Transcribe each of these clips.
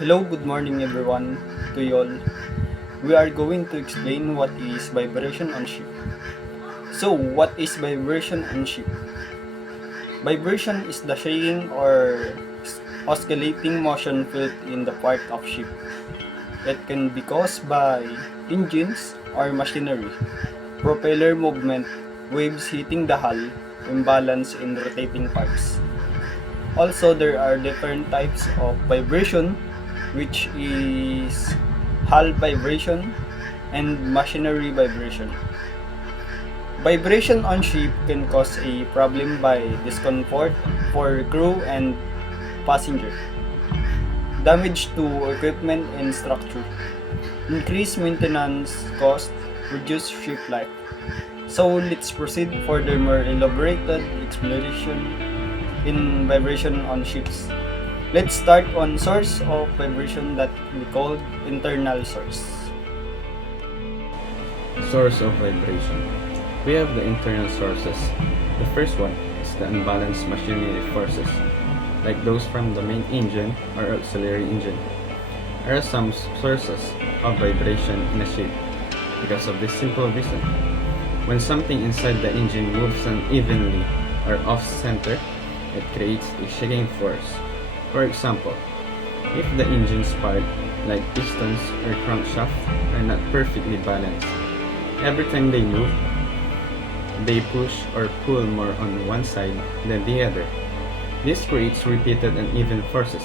Hello, good morning everyone to you all. We are going to explain what is vibration on ship. So, what is vibration on ship? Vibration is the shaking or oscillating motion felt in the part of ship. It can be caused by engines or machinery, propeller movement, waves hitting the hull, imbalance in rotating parts. Also, there are different types of vibration, which is hull vibration and machinery vibration. Vibration on ship can cause a problem by discomfort for crew and passenger, damage to equipment and structure, increased maintenance cost, reduced ship life. So let's proceed for the more elaborated explanation in vibration on ships. Let's start on source of vibration that we call internal source. Source of vibration. We have the internal sources. The first one is the unbalanced machinery forces, like those from the main engine or auxiliary engine. There are some sources of vibration in a ship because of this simple reason. When something inside the engine moves unevenly or off center, it creates a shaking force. For example, if the engine's part, like pistons or crankshaft, are not perfectly balanced, every time they move, they push or pull more on one side than the other. This creates repeated uneven forces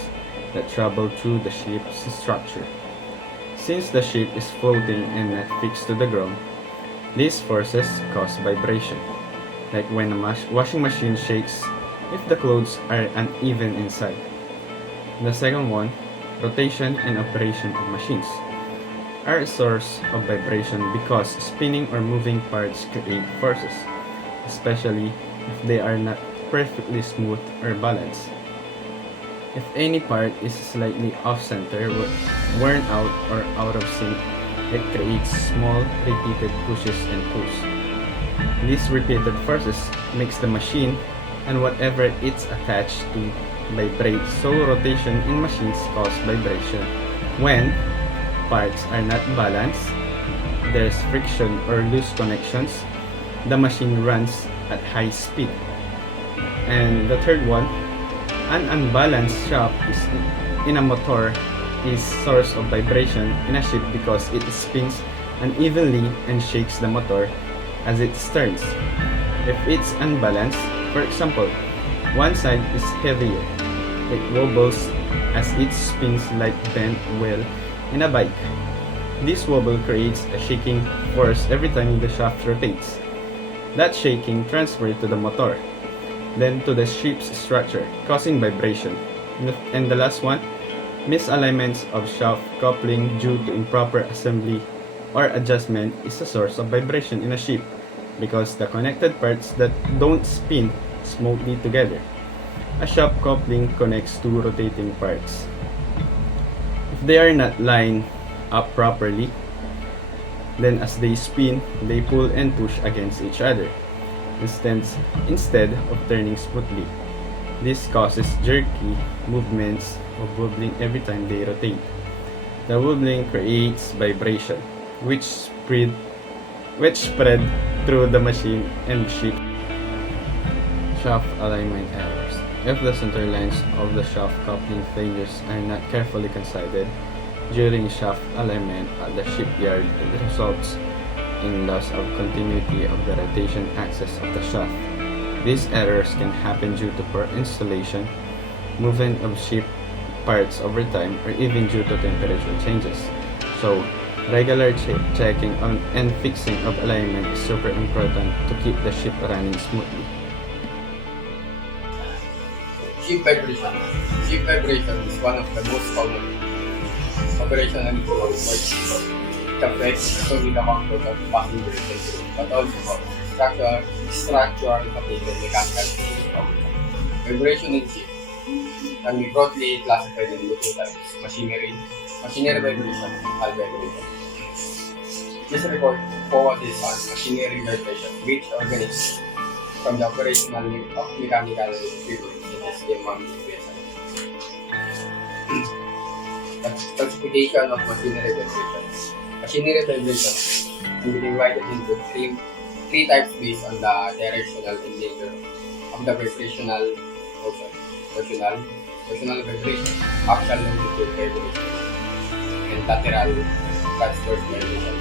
that travel through the ship's structure. Since the ship is floating and not fixed to the ground, these forces cause vibration, like when a washing machine shakes if the clothes are uneven inside. The second one, rotation and operation of machines, are a source of vibration because spinning or moving parts create forces, especially if they are not perfectly smooth or balanced. If any part is slightly off-center, worn out, or out of sync, it creates small, repeated pushes and pulls. These repeated forces makes the machine and whatever it's attached to vibrate, so rotation in machines cause vibration. When parts are not balanced, there's friction or loose connections, the machine runs at high speed. And the third one, an unbalanced shaft is in a motor is source of vibration in a ship because it spins unevenly and shakes the motor as it turns. If it's unbalanced, for example, one side is heavier, it wobbles as it spins like bent wheel in a bike. This wobble creates a shaking force every time the shaft rotates. That shaking transfers to the motor, then to the ship's structure, causing vibration. And the last one, misalignments of shaft coupling due to improper assembly or adjustment is a source of vibration in a ship because the connected parts that don't spin smoothly together. A shaft coupling connects two rotating parts. If they are not lined up properly, then as they spin, they pull and push against each other instead of turning smoothly. This causes jerky movements of wobbling every time they rotate. The wobbling creates vibration, which spread through the machine and ship. Shaft alignment errors. If the center lines of the shaft coupling failures are not carefully considered during shaft alignment at the shipyard, it results in loss of continuity of the rotation axis of the shaft. These errors can happen due to poor installation, movement of ship parts over time, or even due to temperature changes. So, regular checking on and fixing of alignment is super important to keep the ship running smoothly. Ship vibration. Ship vibration is one of the most common operational problems for ships. It affects not only the comfort of passengers and crew, but also structural fatigue and mechanical problems. Vibration in ship can be broadly classified into two types: machinery vibration, and hull vibration. This report focuses on machinery vibration, which originates from the operational of mechanical equipment such as the vessel. Classification of machinery vibrations. Machinery vibrations can be divided into three types based on the directional and nature of the vibrational motion. Torsional vibration, axial longitude vibration, and lateral transverse vibration.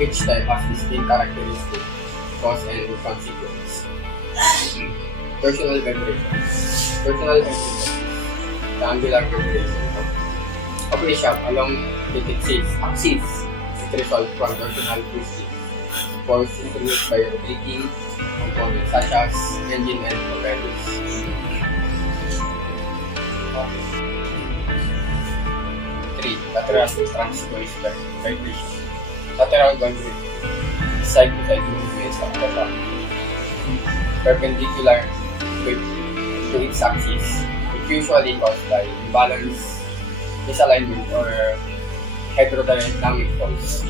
Each type has distinct characteristics, cause and consequence. Torsional vibration. Torsional vibration is the angular vibration of a shaft along its axis. It results from torsional twisting, force introduced by rotating components such as engine and propellers. 3. Lateral transverse vibration. Lateral vibration is side-to-side movements of the shaft, perpendicular to its axis. It usually caused by imbalance, misalignment, or hydrodynamic force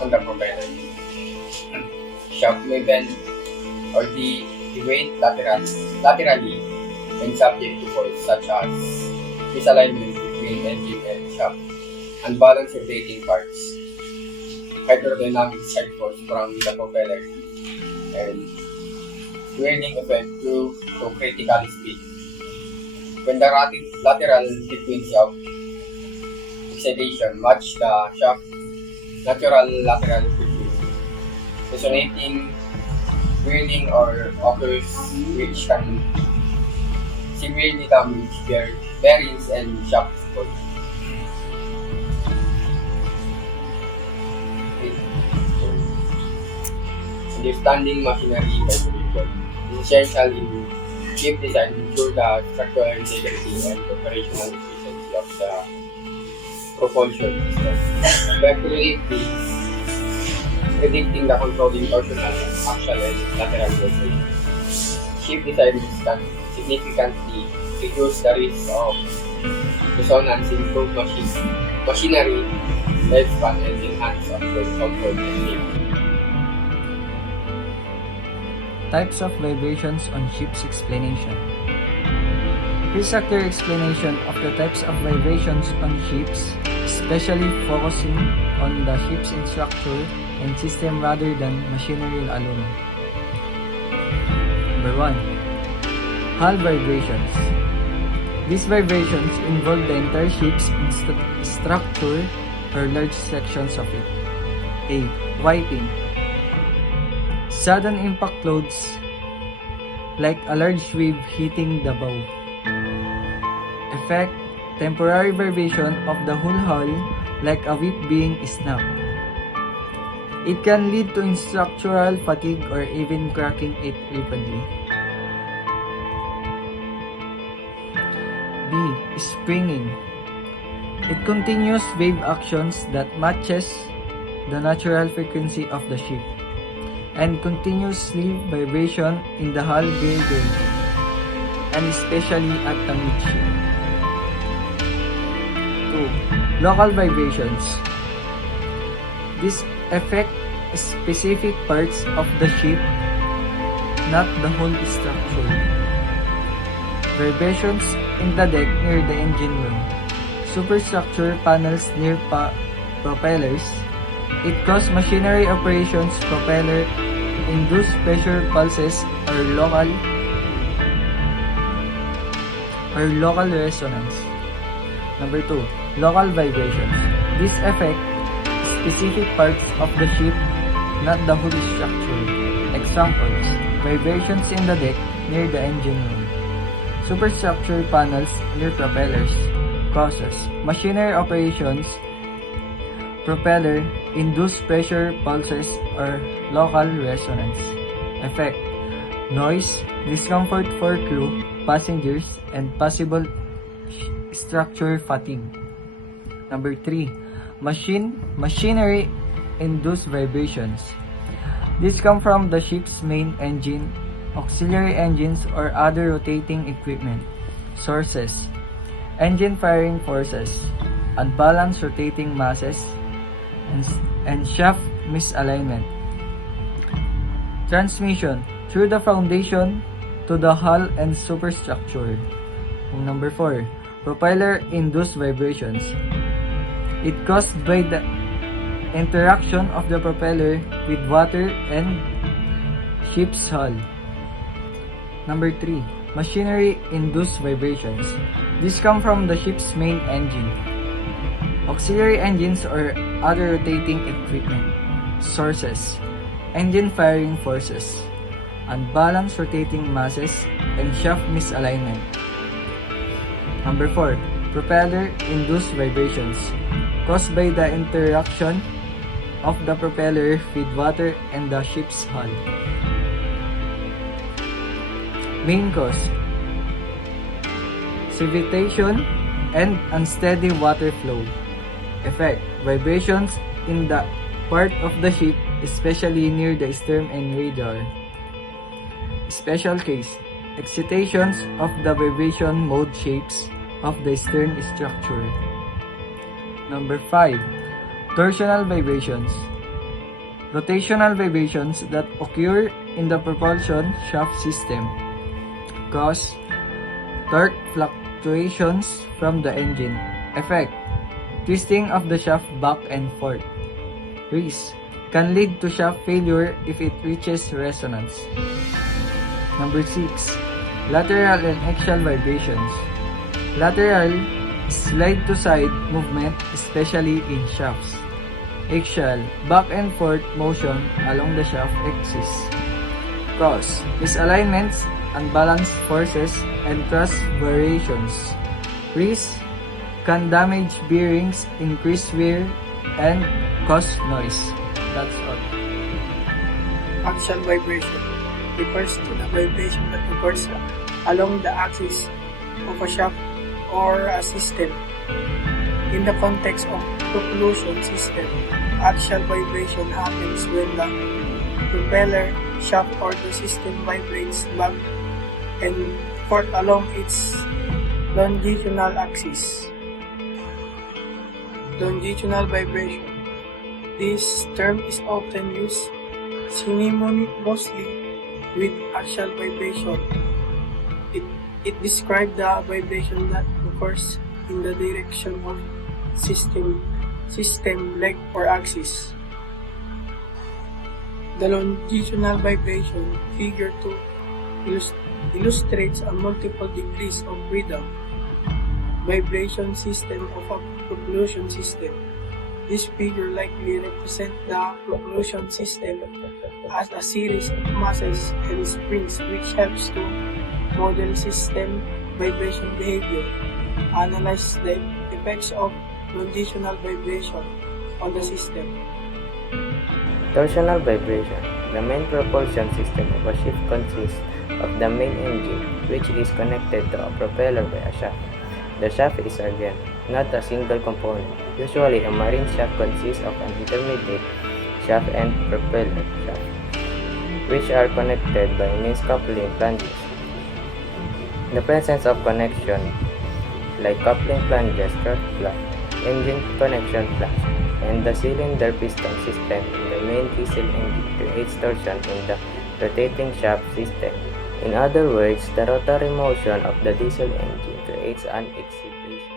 on the propeller. Shaft may bend or deviate laterally when subject to force such as misalignment between engine and shaft, unbalanced rotating parts, hydrodynamic side force from the propeller, and whirling effect due to critical speed. When the lateral frequency of excitation match the shaft natural lateral frequency, resonating whirling or occurs which can severely damage bearings and shaft support. Understanding machinery vibration is essential in ship design to ensure the structural integrity and operational efficiency of the propulsion system. By predicting the controlling torsional, axial, and lateral vibration, ship designers can significantly reduce the risk of resonance, improve machinery lifespan, and enhance upward comfort and safety. Types of vibrations on ship's explanation. Here's a clear explanation of the types of vibrations on ships, especially focusing on the ship's structure and system rather than machinery alone. Number 1. Hull vibrations. These vibrations involve the entire ship's structure or large sections of it. A. Wiping. Sudden impact loads like a large wave hitting the bow. Effect, temporary vibration of the whole hull like a whip being snapped. It can lead to structural fatigue or even cracking it rapidly. B. Springing. It continuous wave actions that matches the natural frequency of the ship and continuously vibration in the hull girdle and especially at the midship. 2. Local vibrations. This affect specific parts of the ship, not the whole structure. Vibrations in the deck near the engine room, superstructure panels near propellers. It causes machinery operations, propeller, induced pressure pulses, or local resonance. Number 2. Local vibrations. This affect specific parts of the ship, not the whole structure. Examples: vibrations in the deck near the engine room, superstructure panels near propellers. Causes: machinery operations, propeller, induced pressure pulses, or local resonance. Effect: noise, discomfort for crew, passengers, and possible structure fatigue. Number 3. Machinery induced vibrations. These come from the ship's main engine, auxiliary engines, or other rotating equipment. Sources: engine firing forces, unbalanced rotating masses, and shaft misalignment. Transmission through the foundation to the hull and superstructure. Number 4. Propeller induced vibrations. It caused by the interaction of the propeller with water and ship's hull. Number 3. Machinery-induced vibrations. These come from the ship's main engine. Auxiliary engines or other rotating equipment. Sources. Engine firing forces. Unbalanced rotating masses and shaft misalignment. Number 4. Propeller-induced vibrations caused by the interaction of the propeller with water and the ship's hull. Main cause: cavitation and unsteady water flow. Effect: vibrations in the part of the ship, especially near the stern and radar. Special case: excitations of the vibration mode shapes of the stern structure. Number 5. Torsional vibrations. Rotational vibrations that occur in the propulsion shaft system. Cause: torque fluctuations from the engine. Effect: twisting of the shaft back and forth. Risk: can lead to shaft failure if it reaches resonance. Number 6. Lateral and axial vibrations. Lateral: slide to side movement, especially in shafts. Axial: back and forth motion along the shaft axis. Cause: misalignments, unbalanced forces, and thrust variations. Risk: can damage bearings, increase wear, and cause noise. That's all. Axial vibration refers to the vibration that occurs along the axis of a shaft or a system. In the context of propulsion system, axial vibration happens when the propeller, shaft, or the system vibrates back and forth along its longitudinal axis. Longitudinal vibration. This term is often used synonymously with axial vibration. It describes the vibration that occurs in the direction of system leg or axis. The longitudinal vibration, figure 2, illustrates a multiple degrees of freedom vibration system of a propulsion system. This figure likely represents the propulsion system as a series of masses and springs, which helps to model system vibration behavior, analyze the effects of longitudinal vibration on the system. Torsional vibration. The main propulsion system of a ship consists of the main engine, which is connected to a propeller by a shaft. The shaft is again not a single component. Usually, a marine shaft consists of an intermediate shaft and propeller shaft, which are connected by means coupling flanges. The presence of connection, like coupling flanges, cross flaps, engine connection flaps, and the cylinder piston system in the main diesel engine creates torsion in the rotating shaft system. In other words, the rotary motion of the diesel engine creates an excitation.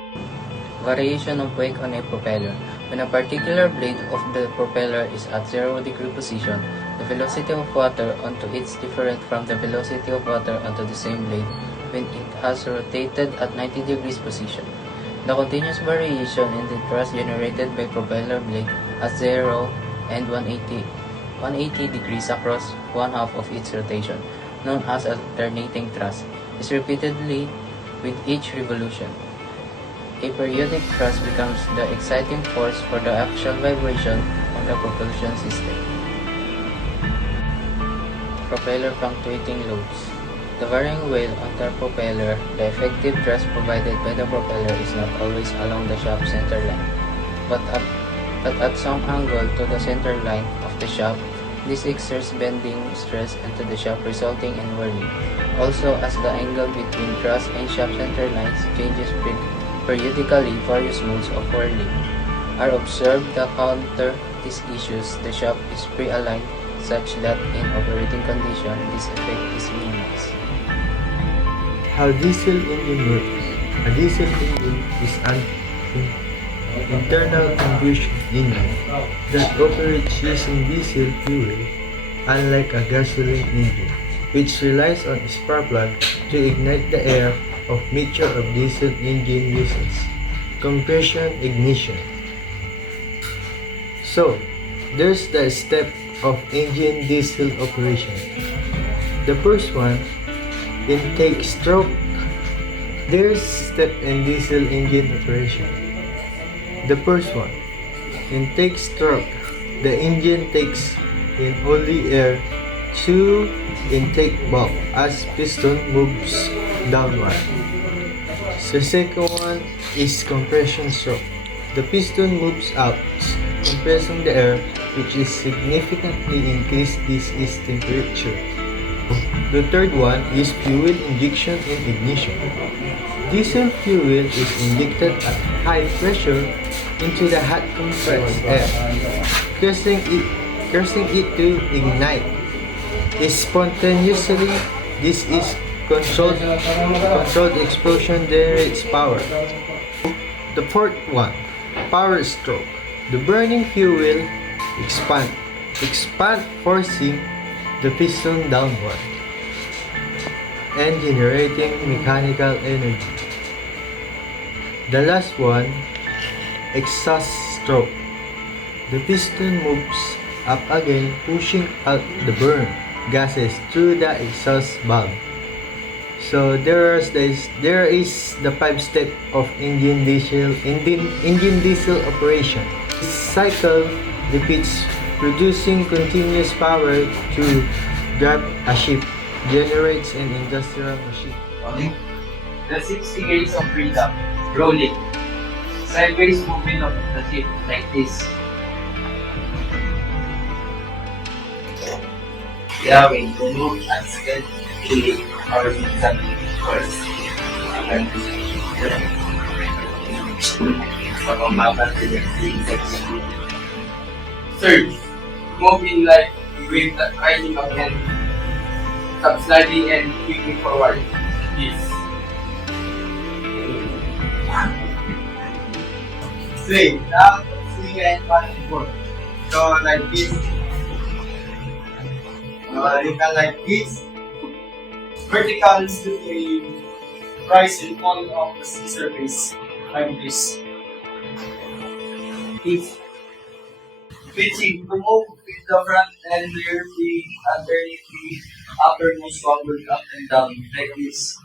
Variation of wake on a propeller. When a particular blade of the propeller is at 0 degree position, the velocity of water onto it is different from the velocity of water onto the same blade when it has rotated at 90 degrees position. The continuous variation in the thrust generated by propeller blade at 0 and 180 degrees across one half of its rotation, known as alternating thrust, is repeatedly with each revolution. A periodic thrust becomes the exciting force for the axial vibration on the propulsion system. Propeller punctuating loads. The varying weight on the propeller, the effective thrust provided by the propeller is not always along the shaft center line, but at some angle to the center line of the shaft. This exerts bending stress into the shaft, resulting in whirling. Also, as the angle between thrust and shaft center lines changes periodically, various modes of whirling are observed to counter these issues. The shaft is pre-aligned such that in operating condition, this effect is minimized. How diesel engine works. A diesel engine is an internal combustion engine that operates using diesel fuel, unlike a gasoline engine, which relies on a spark plug to ignite the air of mixture of diesel engine uses. Compression ignition. So, there's the step of engine diesel operation. The first one, intake stroke. There's step in diesel engine operation. The first one, intake stroke. The engine takes in only air to intake bulb as piston moves downward. The second one is compression stroke. The piston moves out, compressing the air, which is significantly increase its temperature. The third one is fuel injection and ignition. Diesel fuel is injected at high pressure into the hot compressed air, causing it to ignite. Spontaneously, this is controlled explosion generates power. The fourth one, power stroke. The burning fuel expand forcing the piston downward and generating mechanical energy. The last one, exhaust stroke. The piston moves up again, pushing out the burn gases through the exhaust valve. So there is the 5 step of engine diesel operation. This cycle repeats, producing continuous power to drive a ship, generates an industrial machine. The 6 degrees of freedom, rolling, sideways movement of the ship like this. Yahweh to move unsteadily or suddenly course. Third, moving like with the rising of hand, sliding and quickly forward. This. Swing, down, swing and back and forth. So like this. You can like this. Vertical is to a rise and fall of the surface like this. This. Pitching to move with the front and rear wing underneath the uppermost wobble up and down like this.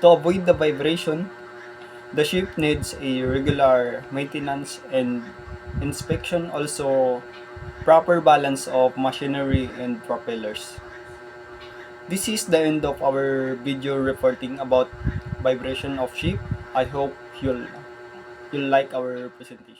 To avoid the vibration, the ship needs a regular maintenance and inspection, also proper balance of machinery and propellers. This is the end of our video reporting about vibration of ship. I hope you'll like our presentation.